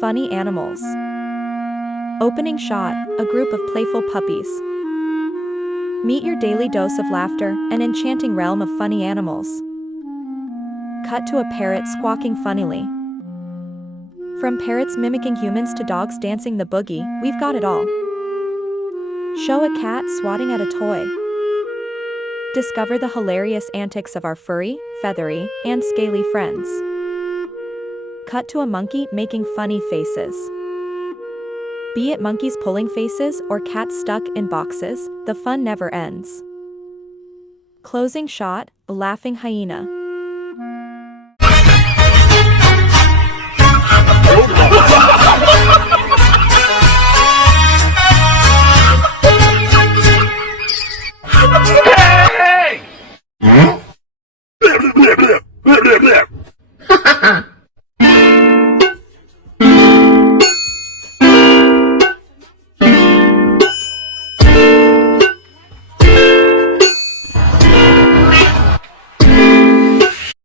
Funny animals. Opening shot, a group of playful puppies. Meet your daily dose of laughter, an enchanting realm of funny animals. Cut to a parrot squawking funnily. From parrots mimicking humans to dogs dancing the boogie, we've got it all. Show a cat swatting at a toy. Discover the hilarious antics of our furry, feathery, and scaly friends. Cut to a monkey making funny faces. Be it monkeys pulling faces or cats stuck in boxes, the fun never ends. Closing shot, a laughing hyena.